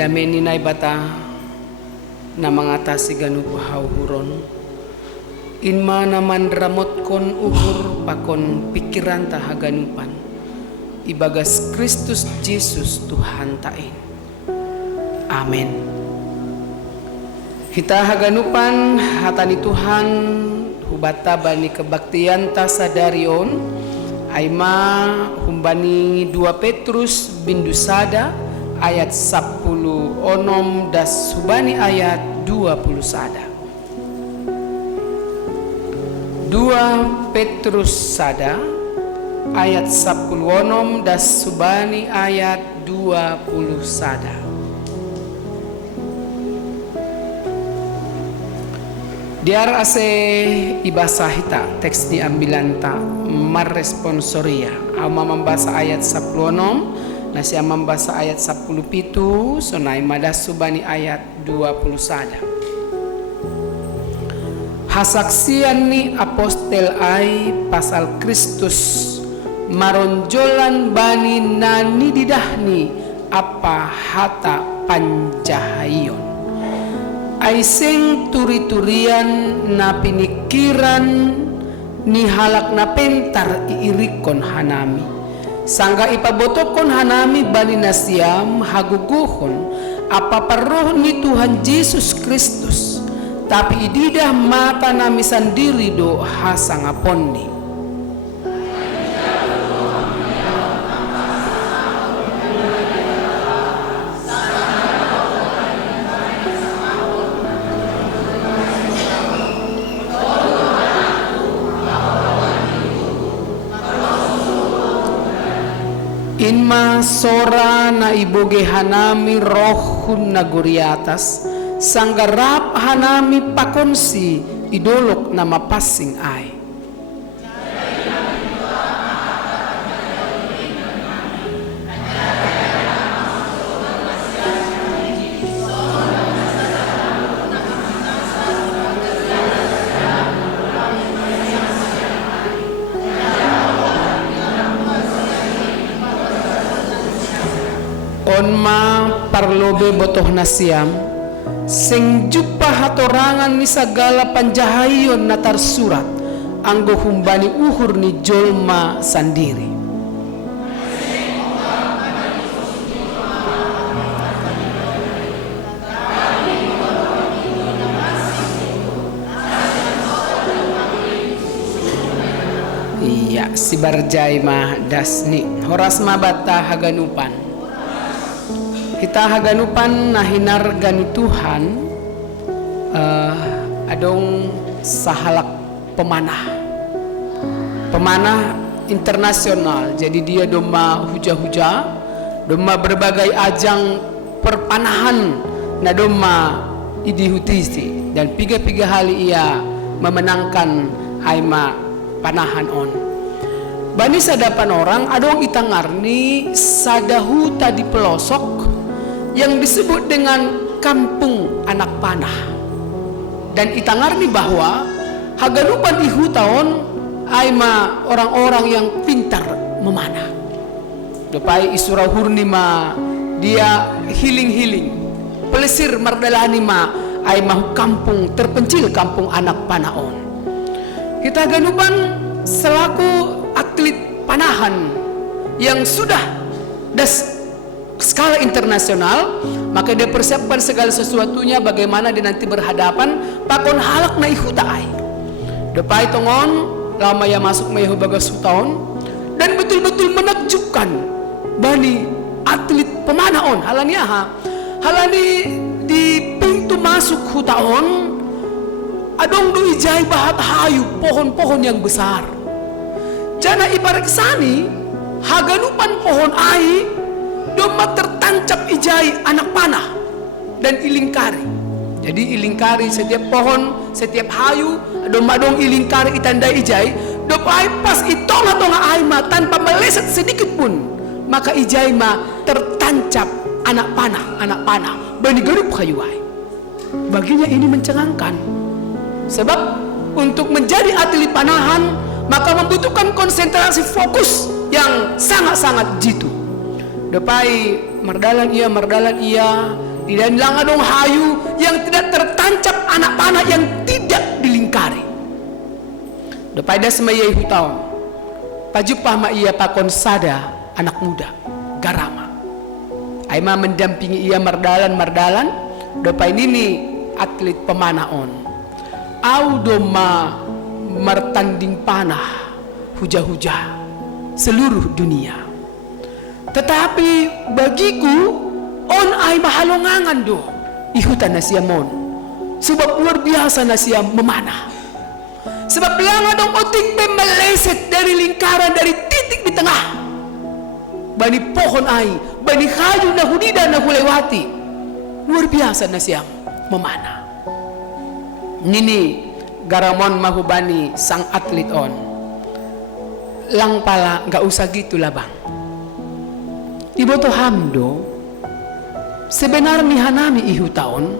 dameni nai bata na mengatasi ganu hauhuron inma na mandramot kon uhur pakon pikiran tahaganupan ibagas Kristus Yesus Tuhan tain. Amin. Kita haganupan hatani Tuhan hubata bani kebaktian ta sadarion aima humbani 2 Petrus bindu sada ayat 10 onom das hubani ayat 20 sada. 2 Petrus sada ayat 10 onom das hubani ayat 20 sada. Diar ase ibasa hita teks diambilan ta marresponsoria ama membasa ayat 10 onom nasi ama membasa ayat 10 pitu sonai madas subani ayat 20 sada. Hasaksian ni apostel ai pasal Kristus maronjolan bani nani didahni apa hata panjahayon aiseng turi-turian na pinikiran ni halak na pentar iirikon hanami sangga ipabotokon hanami bali nasiam haguguhon apa paroh ni Tuhan Yesus Kristus tapi ididah mata nami sandiri do hasangaponni. Inma sora na iboge hanami rohun na guriatas sanggarap hanami pakonsi idolok na mapasing ay. Onma parlobe botoh nasiam sing jupa hatorangan ni sagala panjahayon na tarsurat anggo humbani uhur ni jolma sandiri. Iya si barjay mah dasni horas mabata haganupan. Kita haganupan nahinar gani Tuhan adong sahalak pemanah internasional. Jadi dia domba huja-huja, domba berbagai ajang perpanahan na domba idihutisi dan piga-piga hali ia memenangkan aima panahan on. Bani sadapan orang adong itangarni sadahu tadi pelosok yang disebut dengan kampung anak panah dan itangarni bahwa haganupan ihu tahun aima orang-orang yang pintar memanah depai isurah hurnima dia hiling-hiling pelesir mardalani ma aima kampung terpencil kampung anak panah on. Kita haganupan selaku atlet panahan yang sudah skala internasional, maka dia persiapkan segala sesuatunya bagaimana dia nanti berhadapan pakon halak na ihutai. Depai tongon lama ya masuk meho bagas tahun dan betul-betul menakjubkan bani atlet pemanaon halani di pintu masuk hutaon adong do ijai bahat hayu pohon-pohon yang besar. Jana ibarat sani haganupan pohon ai domba tertancap ijai anak panah dan ilingkari. Jadi ilingkari setiap pohon, setiap hayu, domba dong ilingkari itandai ijai. Domba pas itonga-tonga aima tanpa meleset sedikit pun, maka ijai ma tertancap anak panah. Bani garup kayu ai. Baginya ini mencengangkan. Sebab untuk menjadi atlet panahan maka membutuhkan konsentrasi fokus yang sangat-sangat jitu. Depai mardalan ia Di dalam adong hayu yang tidak tertancap anak panah yang tidak dilingkari. Depada semaya hutau, pajupah ma ia pakon sada anak muda garama. Aima mendampingi ia mardalan. Depai nini atlet pemanaon. Au doma mertanding panah hujah-hujah seluruh dunia. Tetapi bagiku on ay mahalongangan do ihutan na siya mon. Sebab luar biasa na siya memanah. Sebab lang adong otik pe meleset dari lingkaran, dari titik di tengah. Bani pohon ay, bani kayu na hudida na hulewati. Luar biasa na siya memanah. Nini garamon mahubani sang atlet on. Lang pala gak usah gitu lah bang. Ibu to hamdo sebenarnya hanami ihu taon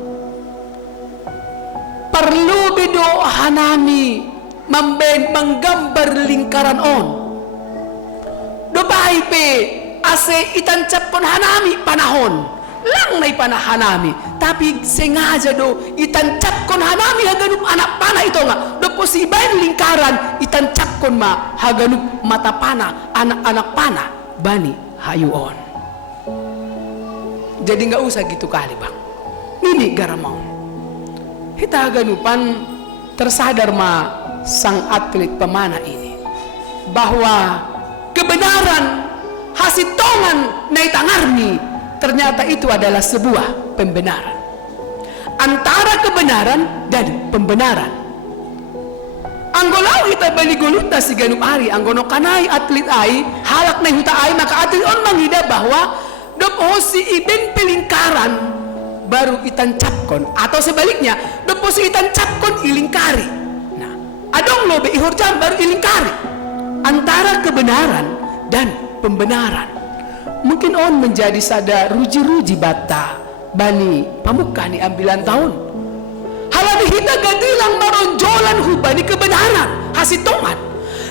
perlu bedo hanami menggambar lingkaran on do pe ase itancapon hanami panahon lang nai panah hanami tapi sengaja do itancapkon hanami haganup anak panah itu nga do posibain lingkaran itancapkon ma haganup mata panah anak-anak panah bani hayu on. Jadi nggak usah gitu kali bang. Ini garamau. Kita ganupan tersadar ma sang atlet pemanah ini bahwa kebenaran hasitongan naitangarni ternyata itu adalah sebuah pembenaran. Antara kebenaran dan pembenaran. Anggolau kita bali goluta si ganup ari anggono kanai atlet ai halak nai huta ai maka atlet on mangida bahwa dop hosi iben pelingkaran baru itancapkon atau sebaliknya dop hosi itancapkon ilingkari. Nah, adong lobe ihorjam baru ilingkari antara kebenaran dan pembenaran. Mungkin on menjadi sada ruji-ruji bata bani pamukani ambilan tahun. Halani hita gadilang maronjolan hubani kebenaran hasitongan.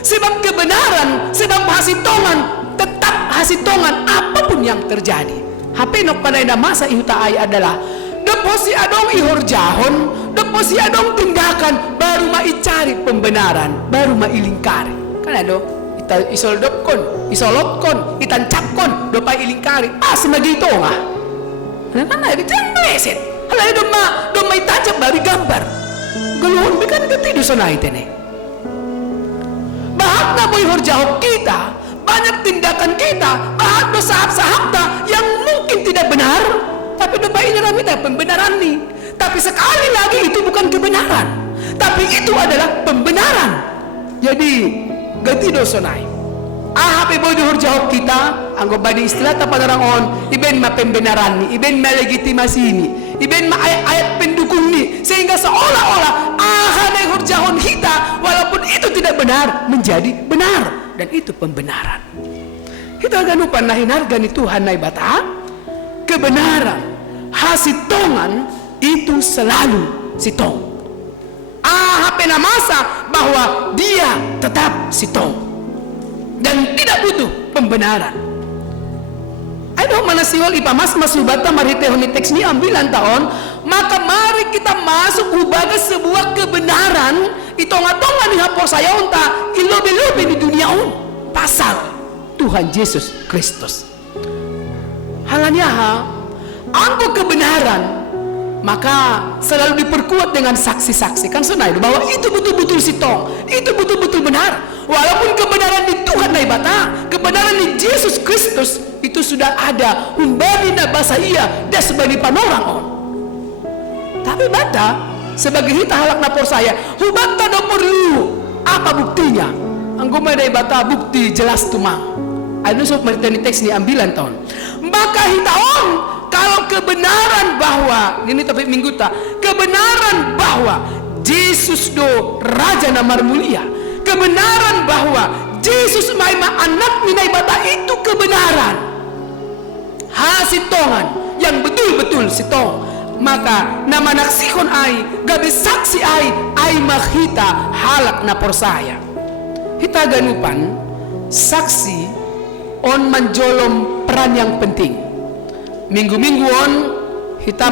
Sebab kebenaran, sebab hasitongan tetap hasitongan apapun yang terjadi. HP nok panay na masa ihuta ay adalah deposi adong ihor jahon, deposi adong tindakan baru maicari pembenaran, baru mailingkari. Kan ado ita isoldopkon, isolotkon, itancapkon, do pa ilingkari. Pas magito nga. Kan ada jang meleset. Halay do maitancap baru gambar. Galuhon bikan ketidu sanay tene. Bahak na mo ihor jahon kita. Banyak tindakan kita, bahkan sahab-sahabta yang mungkin tidak benar, tapi doa ini ramita pembenaran nih. Tapi sekali lagi itu bukan kebenaran, tapi itu adalah pembenaran. Jadi ganti dosonai. Ahape bodoh jawab kita, anggap badi istilah tapan orang on, iben ma pembenaran nih, iben ma legitimasi ini, iben ma ayat-ayat pendukung nih, sehingga seolah-olah ahane hurjahon kita, walaupun itu tidak benar menjadi benar. Dan itu pembenaran. Kita ganupan nahin harga ni Tuhan nai bata. Kebenaran hasitongan itu selalu sitong. Hape na masa bahwa dia tetap sitong dan tidak butuh pembenaran. Ayo mana siwal ipamas masubata marhitehoni teks ni ambilan tahun, maka mari kita masuk ubaga sebuah kebenaran itonga-tonga ni hapo saya unta ilobe-lobe di dunia un pasal Tuhan Yesus Kristus. Halanya angko kebenaran maka selalu diperkuat dengan saksi-saksi kan sunai bahwa itu betul-betul sitong, itu betul-betul benar. Walaupun kebenaran di Tuhan na ibata, kebenaran di Yesus Kristus itu sudah ada humbani na bahasa iya dan sebagai panorang on. Tapi bata sebagai hita halak napor saya, hubata do perlu apa buktinya? Anggoma na ibata bukti jelas tumang. Anu sok meritani teks ni ambilan tahun. Maka hita on kalau kebenaran bahwa ini topik minggu ta, kebenaran bahwa Yesus do Raja Namar Mulia, kebenaran bahwa Yesus maima anak minai bata itu kebenaran hasitongan yang betul-betul sitong. Maka nama naksikon ai gabi saksi ai makhita halak na porsaya hita ganupan saksi on manjolom peran yang penting. Minggu-minggu on kita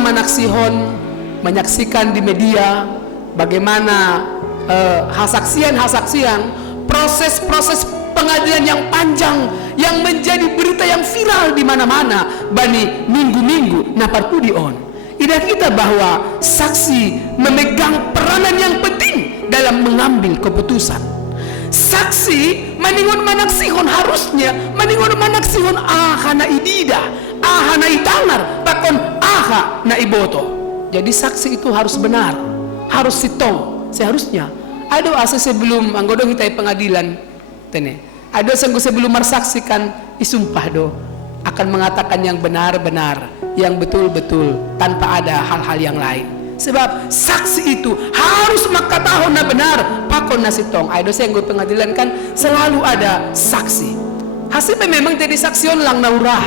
menyaksikan di media bagaimana hasaksian, proses pengadilan yang panjang yang menjadi berita yang viral di mana-mana bani minggu-minggu naparpudion. Ida kita bahwa saksi memegang peranan yang penting dalam mengambil keputusan. Saksi maningon manaksihon harusnya maningon manaksihon aha na idida, aha na itangar, takon aha na iboto. Jadi saksi itu harus benar, harus sitong. Seharusnya ada asa sebelum anggodong kita pengadilan tene. Ada sanggup sebelum mersaksikan isumpah do akan mengatakan yang benar-benar, yang betul-betul tanpa ada hal-hal yang lain. Sebab saksi itu harus makatahon na benar pakon na sitong. Ada sanggup pengadilan kan selalu ada saksi. Hasilnya memang jadi saksion lang naurah.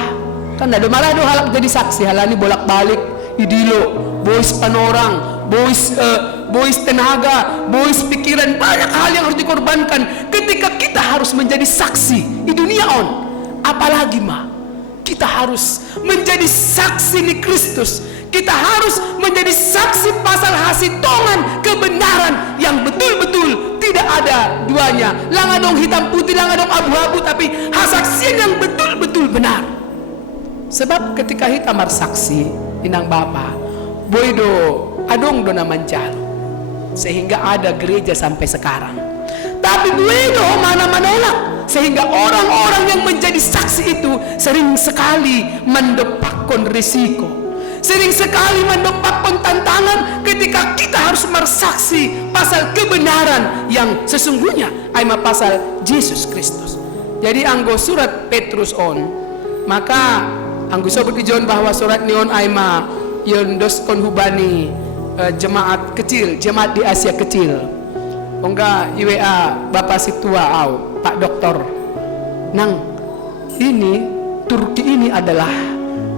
Kan ada malah do halak jadi saksi halani bolak-balik idilo, boys panorang, boys tenaga, boys pikiran, banyak hal yang harus dikorbankan ketika kita harus menjadi saksi di dunia on. Apalagi kita harus menjadi saksi di Kristus. Kita harus menjadi saksi pasal hasitongan kebenaran yang betul-betul tidak ada duanya. Langadong hitam putih, langadong abu-abu, tapi hasaksian yang betul-betul benar. Sebab ketika kita bersaksi inang Bapa, boydo adong dona mancalo, sehingga ada gereja sampai sekarang. Tapi boydo mana menolak, sehingga orang-orang yang menjadi saksi itu sering sekali mendapatkan risiko, sering sekali mendapatkan tantangan ketika kita harus bersaksi pasal kebenaran yang sesungguhnya aima pasal Yesus Kristus. Jadi anggo surat Petrus on, maka anggo sobat ijon bahwa surat nion aima yondoskon hubani jemaat kecil, jemaat di Asia kecil. Ongga IWA Bapak Situa au Pak Doktor nang ini Turki ini adalah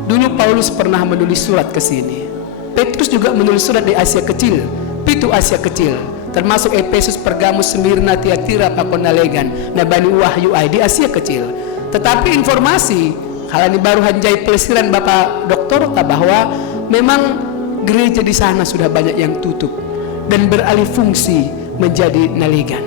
dulu Paulus pernah menulis surat ke sini. Petrus juga menulis surat di Asia kecil, pitu Asia kecil, termasuk Efesus, Pergamus, Smyrna, Tiatira, Pakonalegan, Nabani Wahyu di Asia kecil. Tetapi informasi halani baru hanjai pelesiran Bapak Doktor bahwa memang gereja di sana sudah banyak yang tutup dan beralih fungsi menjadi nalegan.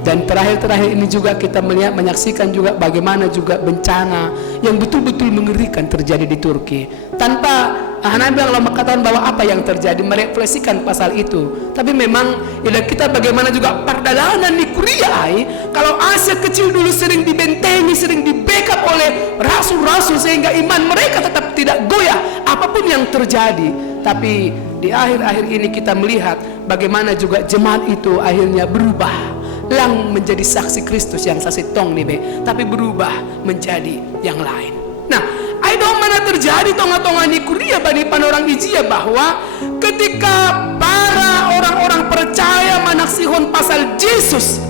Dan terakhir ini juga kita melihat, menyaksikan juga bagaimana juga bencana yang betul-betul mengerikan terjadi di Turki. Tanpa Hanabi Allah mengatakan bahwa apa yang terjadi merefleksikan pasal itu. Tapi memang kita bagaimana juga perdalanan di Kuria kalau Asia kecil dulu sering dibentengi, sering di backup oleh rasul-rasul sehingga iman mereka tetap tidak goyah apapun yang terjadi. Tapi di akhir-akhir ini kita melihat bagaimana juga jemaat itu akhirnya berubah, lang menjadi saksi Kristus yang sasitong nih be, tapi berubah menjadi yang lain. Nah, aidong mana terjadi tonga-tonga di Kuria bani panorang ijia bahwa ketika para orang-orang percaya manaksihon pasal Yesus,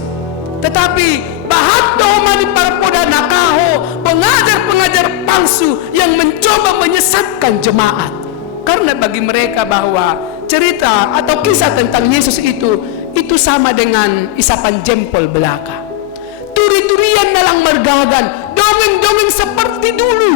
tetapi bahat domani parpoda nakaho, pengajar-pengajar palsu yang mencoba menyesatkan jemaat. Karena bagi mereka bahwa cerita atau kisah tentang Yesus itu sama dengan isapan jempol belaka. Turi-turian nalang mergagan, dongeng-dongeng seperti dulu.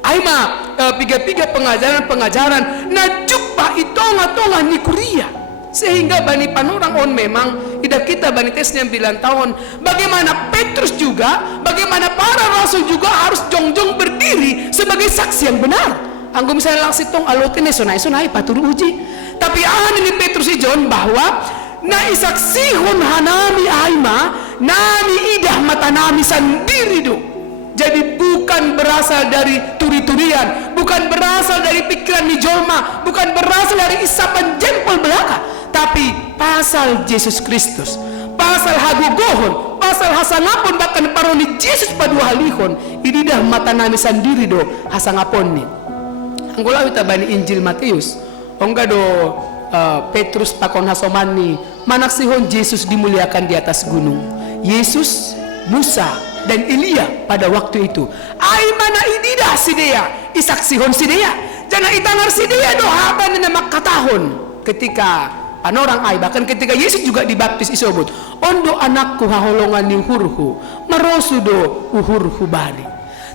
Aima piga-piga pengajaran najukpa itonga-tonga ni Kuria. Sehingga bani panorang on memang ida kita bani tesnya 9 tahun. Bagaimana Petrus juga, bagaimana para rasul juga harus jongjong berdiri sebagai saksi yang benar. Anggo misalnya lang sitong alotene sonai paturu uji. Tapi ini Petrus ijon bahwa na isaksihon hanami aima nami idah mata nami sendiri do. Jadi bukan berasal dari turi-turian, bukan berasal dari pikiran nijolma, bukan berasal dari isapan jempol belaka, tapi pasal Yesus Kristus, pasal hagugohon, pasal hasangapon bahkan paroni Yesus padua halihon ididah mata nami sendiri do hasangapon ni. Anggula kita bani Injil Matius, ongga do Petrus pakon hasomani manaksihon Yesus dimuliakan di atas gunung. Yesus, Musa dan Elia pada waktu itu. Ai mana idida sidea, isaksihon sidea. Jana itangar sidea do haban na makatahon ketika panorang ai bahkan ketika Yesus juga dibaptis isobut. Ondo anakku haholongan ni hurhu, marosudo uhurhu bani.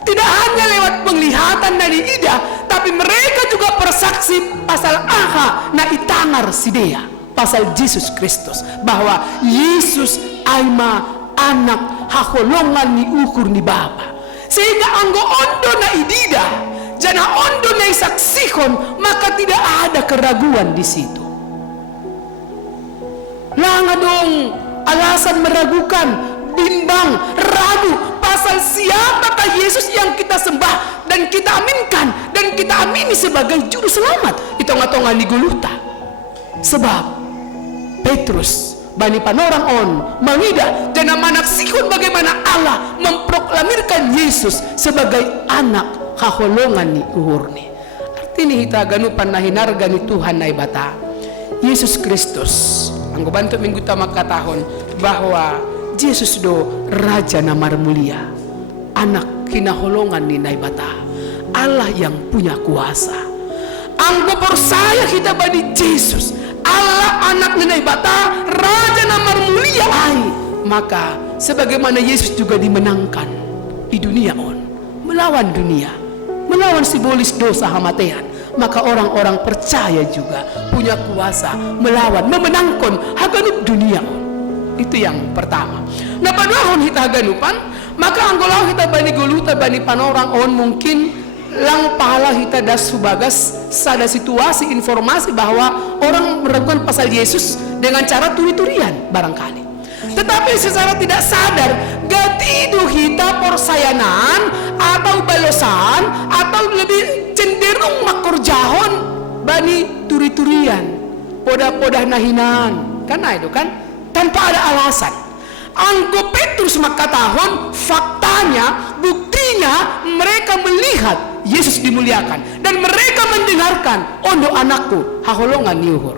Tidak hanya lewat penglihatan dari ida, Tetapi mereka juga bersaksi pasal aha na itangar sidea, pasal Yesus Kristus, bahwa Yesus aima anak haholongan ni ukur ni Bapa. Sehingga anggo ondo na idida, jana ondo na isaksihon, maka tidak ada keraguan di situ. Langa dong alasan meragukan, bimbang, ragu pasal siapakah Yesus yang kita sembah dan kita aminkan dan kita amini sebagai juru selamat. Itu ngatongan di Golgota. Sebab Petrus bani panorang on mangida dan manaksihun bagaimana Allah memproklamirkan Yesus sebagai anak haholongan ni uhurni. Artinya kita ganupan na hinarga ni Tuhan na ibata Yesus Kristus. Ang bantu minggu tamak katahon bahwa Yesus do Raja na marmulia, anak kinaholongan ni naibata, Allah yang punya kuasa. Ang percaya kita bani Yesus, Allah anak ni naibata, Raja na marmulia ay, maka sebagaimana Yesus juga dimenangkan di dunia on, melawan dunia, melawan simbolis dosa hamatean, maka orang-orang percaya juga punya kuasa melawan, memenangkan haganup dunia on. Itu yang pertama. Nah padahal kita haganupan, maka anggolau kita bani Golgota bani panorang on mungkin lang pahala kita das subagas sada situasi informasi bahwa orang meragukan pasal Yesus dengan cara turi-turian barangkali. Tetapi secara tidak sadar gatidu kita porsayanan atau balosan atau lebih cenderung makurjahon bani turi-turian, podah-podah nahinan, karena itu kan tanpa ada alasan. Anggo Petrus makatahon, faktanya, buktinya mereka melihat Yesus dimuliakan dan mereka mendengarkan ondo anakku haholongan niuhur.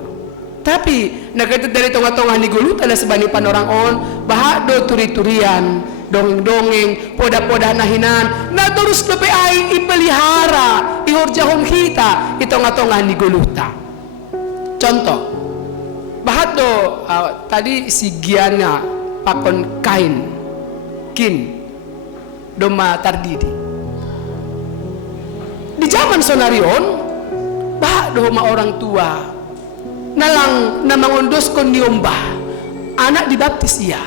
Tapi nakita dari tonga-tonga ni Golgota na sebani panorang on bahado turi-turian, dongeng-dongeng, poda-poda nahinan na terus lepe ay ipelihara ihorjahong kita itonga-tonga ni Golgota. Contoh bahado tadi si Giana pakon kain kin doma tardidi di zaman sonarion bahado ma orang tua nalang na mangondoskon diombah anak dibaptis iya,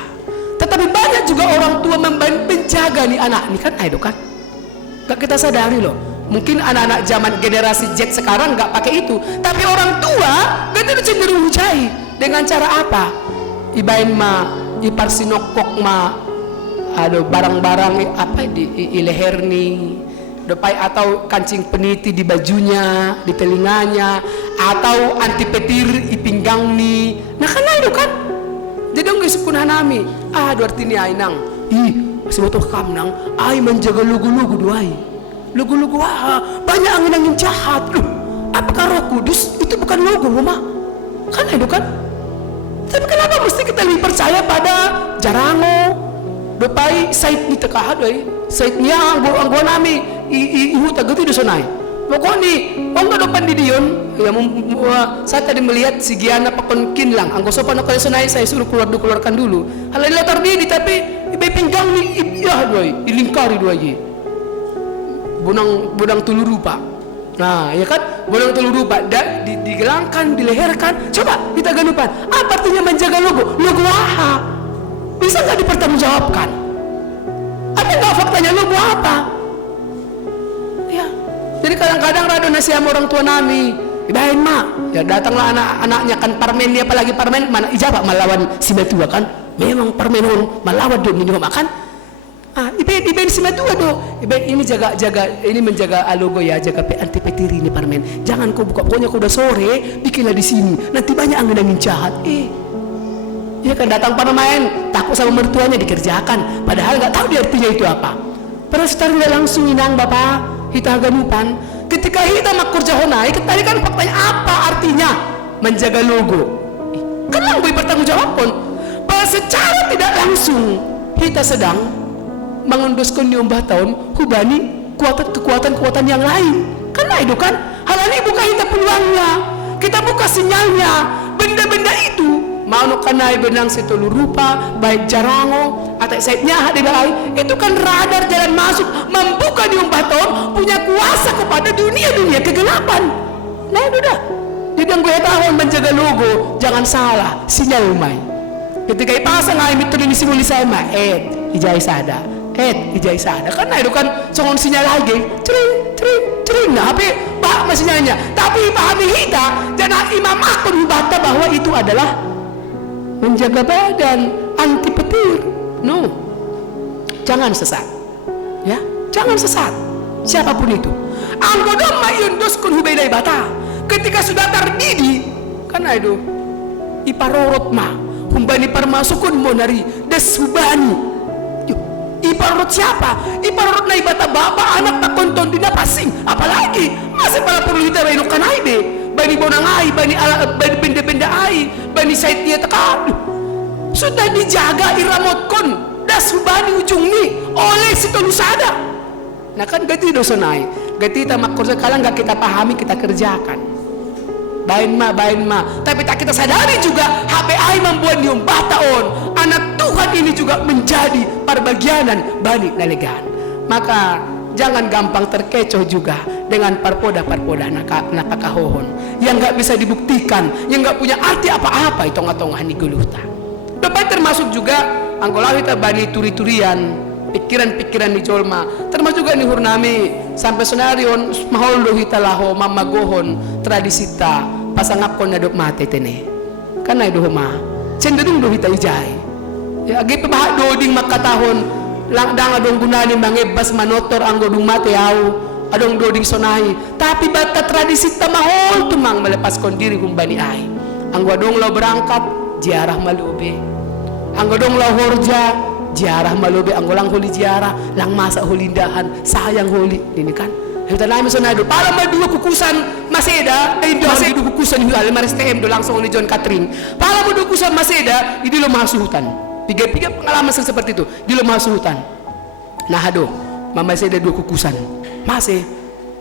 tetapi banyak juga orang tua menjaga nih anak ini kan itu kan gak kita sadari loh. Mungkin anak-anak zaman generasi Z sekarang gak pakai itu, tapi orang tua gak cenderung hujai dengan cara apa? Ibain ma iparsinokok ma ada barang-barang apa di leher nih depai atau kancing peniti di bajunya, di telinganya, atau anti petir di pinggang nih. Nah kan itu kan. Jadi nggak sepunah nami. Artinya ainang. Masih butuh kamnang. Ai menjaga lugu-lugu doai. Lugu-lugu banyak angin-angin jahat. Loh, apakah Roh Kudus itu bukan logo, Mama? Kan itu kan. Tapi kenapa mesti kita lebih percaya pada Jarango? Depai sait ni tekah doai. Sait niya ang gua nami ihu taguti do sonai. Pokoknya ongo depan di dion ya saya tadi melihat si Giana pakon kinlang anggo sopan ako sonai saya suruh keluarkan dulu. Halai latar dia tapi ibe pinggang ni iya doai ilingkari doai. Bunang telur rupa. Nah, ya kan? Bunang telur rupa digelangkan, dileherkan. Coba kita ganupan. Apa artinya menjaga logo? Logo apa? Bisa nggak dipertanggungjawabkan? Apa nggak faktanya logo apa? Ya. Jadi kadang-kadang rado nasi sama orang tua nami. Ibahin mak. Ya datanglah anak-anaknya kan parmen dia apalagi parmen mana ijabah melawan si betua kan? Memang parmenon melawan dong ini makan. Iben simatua do. Iben ini jaga ini menjaga logo ya, jaga anti petiri ini parmen. Jangan kau buka, pokoknya kau udah sore bikinlah di sini. Nanti banyak angin-angin jahat. Ya kan datang pada main takut sama mertuanya dikerjakan. Padahal nggak tahu dia artinya itu apa. Padahal secara tidak langsung inang bapak kita ganupan. Ketika kita makur jahonai, tadi kan faktanya apa artinya menjaga logo. Kan lang boleh bertanggung jawabkan. Bahwa secara tidak langsung kita sedang mengunduskan nyumbah tahun hubani kekuatan yang lain. Karena itu kan hal ini bukan kita peluangnya, kita buka sinyalnya. Benda-benda itu Mano kanay benang situlu rupa, baik jarango, atau saitnya hadi baik, itu kan radar jalan masuk, membuka di baton, punya kuasa kepada dunia-dunia kegelapan. Nah itu dah. Jadi yang gue tahu menjaga logo, jangan salah, sinyal umay. Ketika ipasang ay mito din simuli sa ima, hijay sada, hijay sada. Karena itu kan songon sinyal lagi, cering. Nah, tapi pak sinyalnya. Tapi pahami kita, jangan imamakun bata bahwa itu adalah menjaga badan, anti petir. No, jangan sesat. Ya, jangan sesat. Siapapun itu. Anggodom mayundos kun hubelay bata. Ketika sudah terdidi, kan itu iparorot ma, humbani parmasukun monari deshubani. Iparorot siapa? Iparorot na ibata bapa anak tak konton di napasing. Apalagi masih para perlu kita bayar kanai be. Bani bonang ai, bani benda-benda ai, bani sait dia tekan. Sudah dijaga iramot kon deshubani ujung ni oleh si tolusada. Nah kan gati dosanai, gati kita makor sekala nggak kita pahami kita kerjakan. Bain ma, tapi tak kita sadari juga HPI membuat nium bataon anak Tuhan ini juga menjadi perbagianan bani nalegan. Maka jangan gampang terkecoh juga dengan parpoda napakahohon yang nggak bisa dibuktikan, yang nggak punya arti apa-apa itu ngatongah ni guluta. Dapat termasuk juga anggola kita bani turi-turian, pikiran-pikiran di jolma, termasuk juga ni hurnami sampai senarion mahol kita laho mamagohon tradisi ta pasangapon na dok mate tene kana do ma cenderung do hita ijay ya agi pabah doding makatahon lang dang adong gunani mangebas manotor anggo dung mate au adong doding sonahi tapi bata tradisi ta mahol tumang melepas kondiri kumbani ai anggo adong lo berangkat ziarah malubi anggo dong lo horja ziarah malubi anggolang huli ziarah lang masa hulindahan sayang huli ini kan kita namin sa nado para madua kukusan maseda ay do maseda kukusan hal maris TM do langsung ni John Catherine para madua kukusan maseda di lo masuhutan tiga pengalaman seperti itu di lo masuhutan nah ado mama seda dua kukusan masih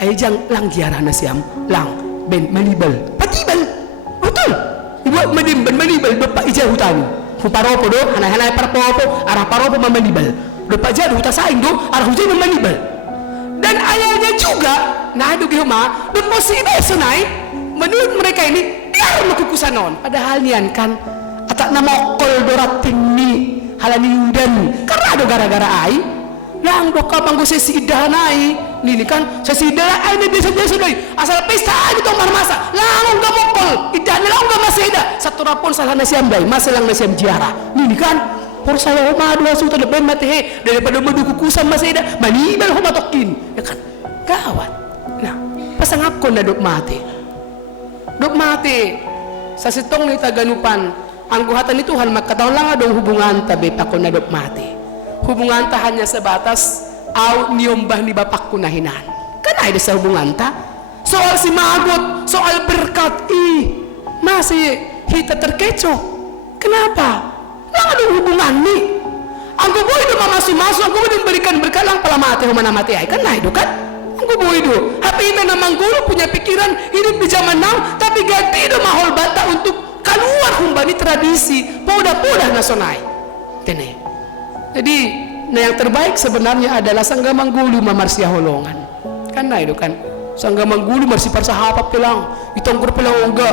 ay jang lang ziarah na siam lang ben malibal patibal betul ibu malibal bapak ija hutan Paropo do, hanay-hanay parpopo, arah paropo mamanibal. Do paja do tasaing do, arah hujan mamanibal. Dan ayahnya juga, nah do gihuma, do posible sunay, menurut mereka ini biar makukusan non. Padahal nian kan, atak namokol dorating ni halani yudan, karena do gara-gara ai, lang do kabang go sesidanay. Nini kan sesida ay na biasa doy asal pesta ay itong marmasa lang ga mokol idan lang ga maseda satu rapon salah na siyam day masalang na siyam jiara nini kan por salah madua suta de ben mate daripada madu kukusan maseda manibal ho matokin ya kan gawat nah pasangap ko na dok mate sa sitong ni taganupan ang guhatan ni Tuhan magkataon lang adong hubungan tabi pa ko na dok mate hubungan ta hanya sebatas au niombah ni bapak kunahinan kan ada sa hubungan ta soal si magot soal berkat masih kita terkecoh kenapa lang ada hubungan ni ang guboy do mamasumaso ang guboy do berikan berkat lang pala mati humana mati ay kan na itu kan ang guboy do hapi ita namang guru punya pikiran hidup di zaman now tapi ganti do mahol bata untuk keluar humbani tradisi poda-poda nasonay tene jadi nah yang terbaik sebenarnya adalah sangga manggulu mamarsia holongan kan nah itu kan sangga manggulu marsi parsahapat pelang itong grup pelang enggak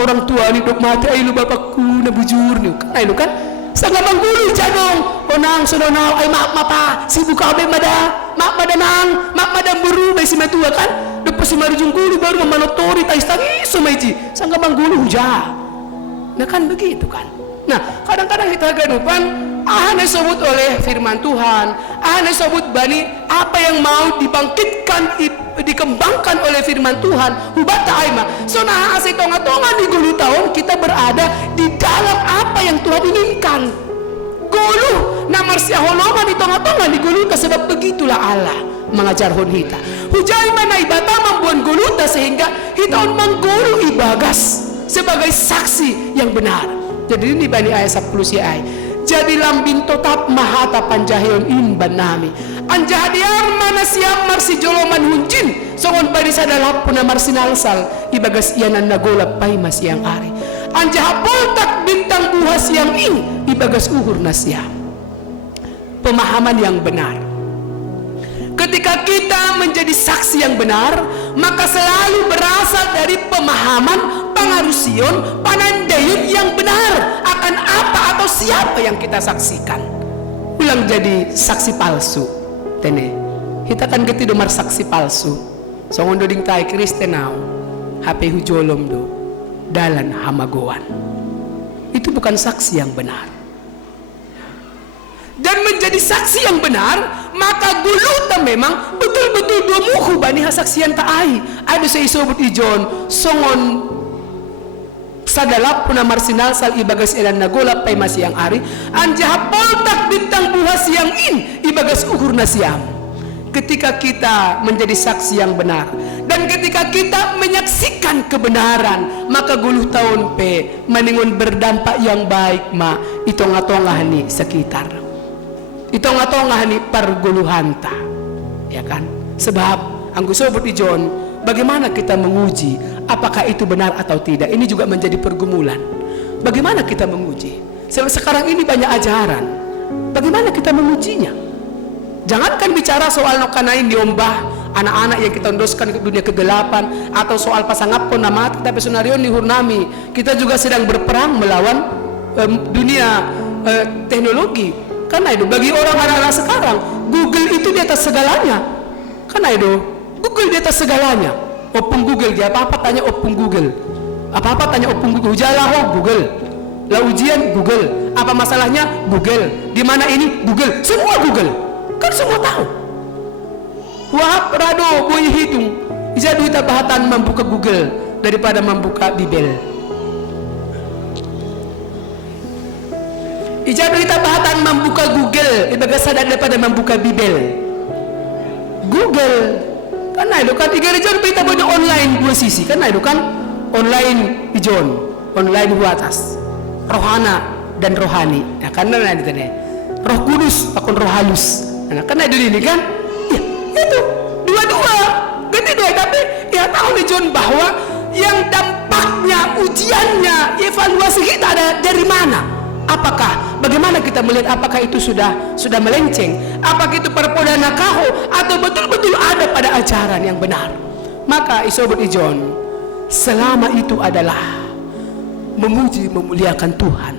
orang tua ni dok mati ay lu bapakku na bujur ni kan nah itu kan sangga manggulu jadong onang sononaw ay maaf mapa sibuk kabe mada maaf madanang maaf madam buru bay si matua kan depo si marujung gulu baru memanotori tais tangi sumaiji sangga manggulu huja nah kan begitu kan nah kadang-kadang kita ganupan disebut oleh firman Tuhan, disebut bani apa yang mau dibangkitkan, dikembangkan oleh firman Tuhan. Hubata aima. So nah tonga-tonga di gulu tahun kita berada di dalam apa yang Tuhan inginkan. Gulu namarsia holoma di tonga-tonga di gulu sebab begitulah Allah mengajar hon kita. Hujai mana ibata membuat gulu sehingga kita mengguru ibagas sebagai saksi yang benar. Jadi ini bani ayat 10 siai. Jadi lambin totap mahata panjahion imban nami anjahadiang mana siap marsi joloman hunjin songon bari sadalap puna marsi nalsal ibagas ianan nagolap pay masiang ari anjah poltak bintang bintang buhas yang ini ibagas uhur nasyam. Pemahaman yang benar. Ketika kita menjadi saksi yang benar, maka selalu berasal dari pemahaman, pangarusion, panandayun yang benar akan apa atau siapa yang kita saksikan. Ulang jadi saksi palsu. Tene, kita kan geti domar saksi palsu. Songon doding tay Kristenau, HP hujolom do, dalan hamagoan. Itu bukan saksi yang benar. Dan menjadi saksi yang benar, maka guluta memang betul-betul dua muhu bani hasaksian taai. Ada seisobut ijon songon sadalap puna marsinal sal ibagas elan nagola pay masiyang ari anjaha poltak bintang buhas yang in ibagas uhur nasyam. Ketika kita menjadi saksi yang benar dan ketika kita menyaksikan kebenaran, maka guluh tahun pe meningun berdampak yang baik ma itong-atongah ni sekitar. Itong-atongah ni perguluhanta, ya kan? Sebab anggo sobut ijon, bagaimana kita menguji apakah itu benar atau tidak? Ini juga menjadi pergumulan. Bagaimana kita menguji? Sekarang ini banyak ajaran. Bagaimana kita mengujinya? Jangankan bicara soal nokanain diombah anak-anak yang kita endoskan ke dunia kegelapan, atau soal pasangap ko na mati tapi sunarion ni hurnami. Kita juga sedang berperang melawan dunia teknologi. Karena itu bagi orang anak-anak sekarang, Google itu di atas segalanya. Karena itu Google di atas segalanya. Opung Google, dia apa-apa tanya opung Google. Apa-apa tanya opung Google. Ujalah Google. Lah ujian Google. Apa masalahnya Google. Di mana ini Google. Semua Google. Kan semua tahu. Wahab rado boy hitung. Ijadu kita bahatan membuka Google daripada membuka Bible. Ijadu kita bahatan membuka Google ibagas sadar daripada membuka Bible. Google karena itu kan igerejon kita boleh online dua sisi karena itu kan online ijon, online atas rohana dan rohani. Nah karena itu nih roh kudus akun roh halus. Nah karena itu ini kan ya, itu dua-dua ganti dua tapi ya tahu ijon bahwa yang dampaknya ujiannya evaluasi kita ada dari mana. Apakah bagaimana kita melihat apakah itu sudah melenceng, apakah itu perpodana kaho atau betul-betul ada pada ajaran yang benar. Maka isobut ijon selama itu adalah memuji memuliakan Tuhan.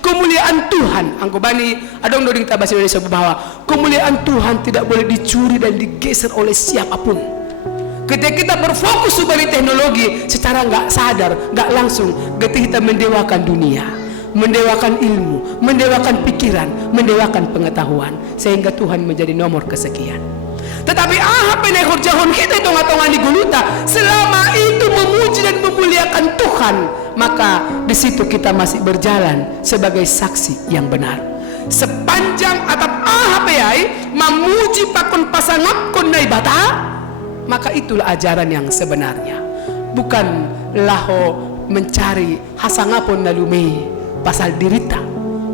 Kemuliaan Tuhan anggobani adong doding tabas Indonesia bahwa kemuliaan Tuhan tidak boleh dicuri dan digeser oleh siapapun. Ketika kita berfokus sebagai teknologi secara nggak sadar, nggak langsung, ketika kita mendewakan dunia, mendewakan ilmu, mendewakan pikiran, mendewakan pengetahuan, sehingga Tuhan menjadi nomor kesekian. Tetapi penekor jahon kita itu ngatongan di guluta, selama itu memuji dan memuliakan Tuhan, maka di situ kita masih berjalan sebagai saksi yang benar. Sepanjang atap memuji pakon pasangap kon naibata, maka itulah ajaran yang sebenarnya. Bukan laho mencari hasangapon nalume pasal dirita,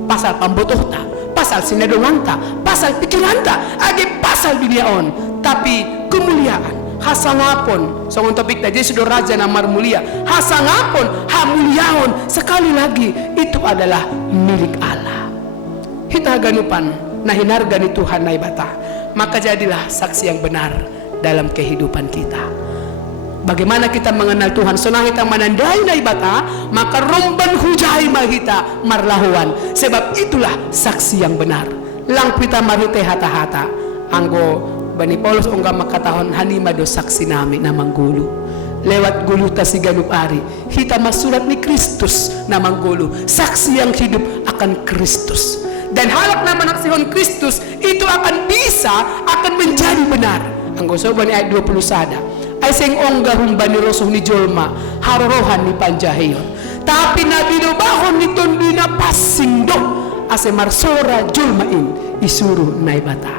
pasal pambotohta, pasal sinedonganta, pasal pikiranta, agi pasal dunia on. Tapi kemuliaan hasangapon songon topik tadi sudah raja namar mulia hasangapon hamuliaon sekali lagi itu adalah milik Allah. Kita ganupan nahinargani Tuhan naibata, maka jadilah saksi yang benar dalam kehidupan kita. Bagaimana kita mengenal Tuhan? Sonah kita menandai naibata, maka romban hujai mahita marlahuan. Sebab itulah saksi yang benar. Lang pita marite hata-hata. Anggo bani Paulus ungga makatahon hanima do saksi nami namang gulu. Lewat gulu tasiganup ari, kita masurat ni Kristus namang gulu. Saksi yang hidup akan Kristus. Dan halak nama naksihon Kristus itu akan menjadi benar. Anggo soban ayat 20 sada. Ay sing ongga humbani rosuh ni jolma harorohan ni panjaheyon. Tapi nabi do bahon ni tondi na pasing do ase marsora jolmain isuruh naibata.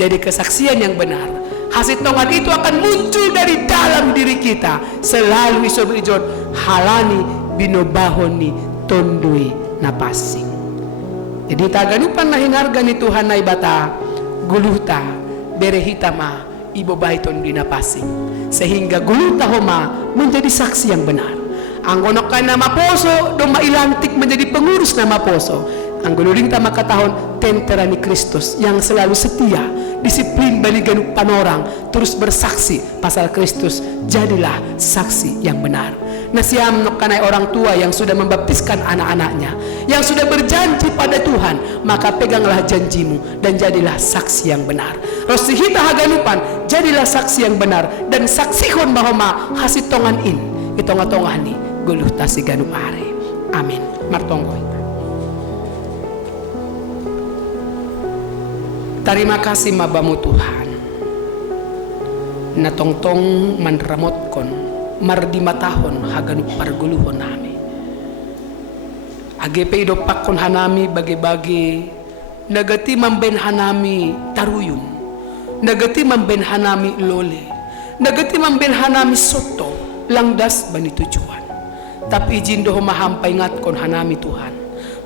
Jadi kesaksian yang benar, hasil tongan itu akan muncul dari dalam diri kita. Selalu isob ijon halani binobahon ni tondui na pasing. Jadi taganupan nahinarga ni Tuhan naibata guluta berehitama ibo baiton di napasing, sehingga guluta homa menjadi saksi yang benar. Anggonok ka na maposo, do mailantik menjadi pengurus na maposo. Ang gululing ta makatahon tentera ni Kristus yang selalu setia, disiplin bani ganuk panorang, terus bersaksi pasal Kristus. Jadilah saksi yang benar. Nasiam nok kanai orang tua yang sudah membaptiskan anak-anaknya, yang sudah berjanji pada Tuhan, maka peganglah janjimu dan jadilah saksi yang benar. Rosihita haganupan, jadilah saksi yang benar dan saksihon bahwa hasil tongan in itonga-tongah ni guluh tasi ganup are. Amin. Martonggoy. Terima kasih mabamu Tuhan, na tongtong manramotkon mardi matahon haganup parguluhon nami. Agepe idopakon hanami bagi-bagi, nagati mamben hanami taruyun, nagati mamben hanami lole, nagati mamben hanami soto, langdas bani tujuan. Tapi izin doho mahampay ngatkon hanami Tuhan.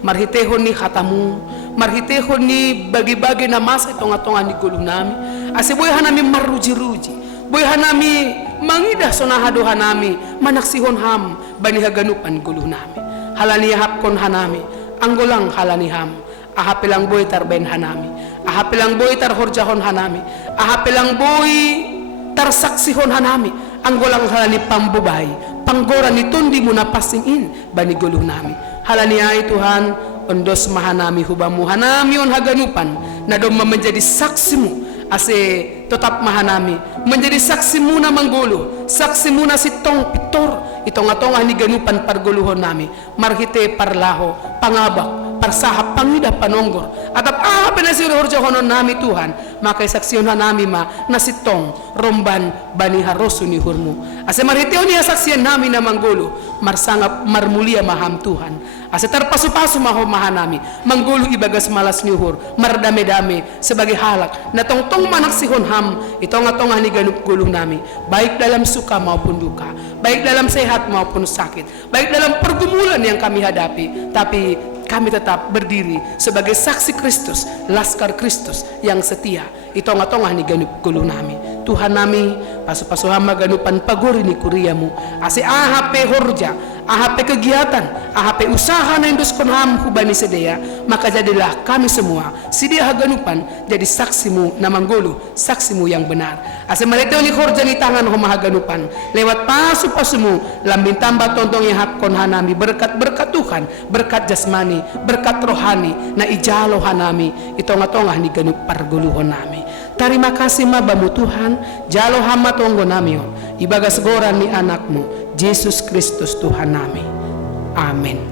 Marhitehon ni hatamu, marhitehon ni bagi-bagi na masa itonga-tonga ni guluh nami. Ase boy hanami maruji-ruji, boy hanami mangidah sonahado hanami, manaksihon ham bani haganupan guluh nami. Halani hapkon hanami, anggolang halani ham, ahapelang boy tar ben hanami, ahapelang boy tar horjahon hanami, ahapelang boy tar saksihon hanami, anggolang halani pambubay, panggoran itundi mo na pasingin bani guluh nami. Halani ay Tuhan, ondos mahanami hubamu hanami on haganupan na doma menjadi saksimu, ase tetap mahanami menjadi saksimu na manggulu, saksimu na sitong pitor itonga-tonga ni ganupan parguluhon nami, marhite parlaho pangabak parsahap pangida panonggor atap penasiro horjahonon nami Tuhan, maka saksiyon nami ma nasitong romban bani harosu ni hurmu, ase marhiteo ni saksiyan nami na manggulu marsangap marmulia maham Tuhan, ase tarpasu-pasu maho mahanami manggulu ibagas malas nyuhur mardame-dame sebagai halak na tongtong manaksihon ham itonga-tonga ni ganup guluh nami, baik dalam suka maupun duka, baik dalam sehat maupun sakit, baik dalam pergumulan yang kami hadapi, tapi kami tetap berdiri sebagai saksi Kristus, laskar Kristus yang setia itonga-tonga ni ganup guluh nami. Tuhan nami pasu-pasu hama ganupan paguri ni kuriamu, ase ahape horja, ahape kegiatan, ahape usaha na induskon ham hubani sedia, maka jadilah kami semua sidia haganupan jadi saksimu na manggulu, saksimu yang benar. Ase maleteo ni horja ni tangan homa haganupan lewat pasu-pasumu lambing tambah tontong yang hakon hanami berkat-berkat Tuhan, berkat jasmani, berkat rohani na ijalo hanami itonga-tonga ni ganup parguluhon nami. Terima kasih mabamu Tuhan, jalo hama tonggo nami ibagas goran ni anakmu Yesus Kristus Tuhan nami. Amin.